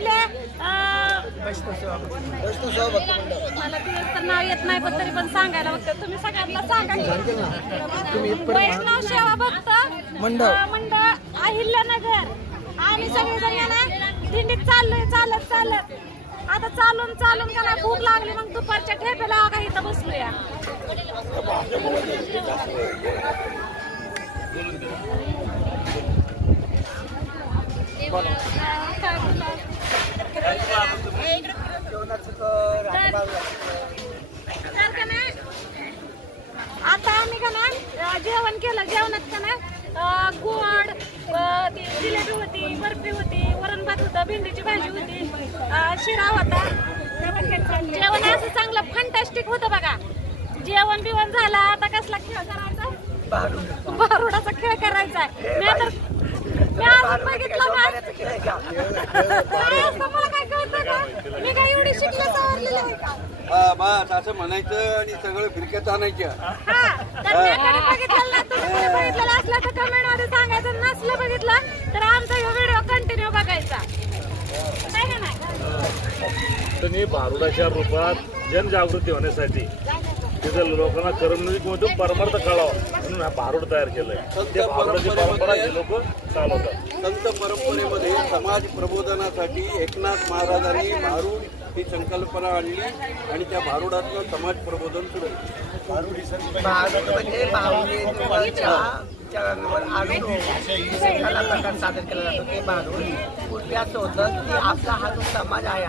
आपले मला दिवस तर नाव येत नाही पण तरी पण सांगायला बघते तुम्ही सगळ्यांना सांगा वैष्णव सेवा भक्त मंडळ अहिल्यानगर आम्ही सगळेजण ना दिंडीत चाललोय चालत आता चालून का नाही भूक लागली मग दुपारच्या ठेपेला का इथं बसलोया आता आम्ही का ना जेवण केलं जेवणात का ना गोड जिलेबी होती बर्फी होती वरण भात होता भेंडीची भाजी होती शिरा होता जेवण असं चांगलं फंटास्टिक होतं बघा जेवण बिवण झालं आता कसला खेळ करायचा भारुडाचा खेळ करायचा मी अजून बघितलं मला काय कळतं का मी काय एवढी शिकले सवरलेली आहे का बस असं म्हणायचं आणि सगळं फिरक्यात आणायच्या बघितलेलं असलं तर कमेंट मध्ये सांगायचं नसलं बघितलं तर आमचा व्हिडिओ कंटिन्यू बघायचा नाही भारुडाच्या रूपात जनजागृती होण्यासाठी तिथं लोकांना करमणुकीमधून परमार्थ कळावा म्हणून हा भारूड तयार केलाय त्या भारुडाची परंपरा हे लोक चालवतात संत परंपरेमध्ये समाज प्रबोधनासाठी एकनाथ महाराजांनी भारूड ही संकल्पना आणली आणि त्या भारुडातलं समाज प्रबोधन सुरू सादर केला जातो ते भारूड पूर्वी असं होतं की आपला हा जो समाज आहे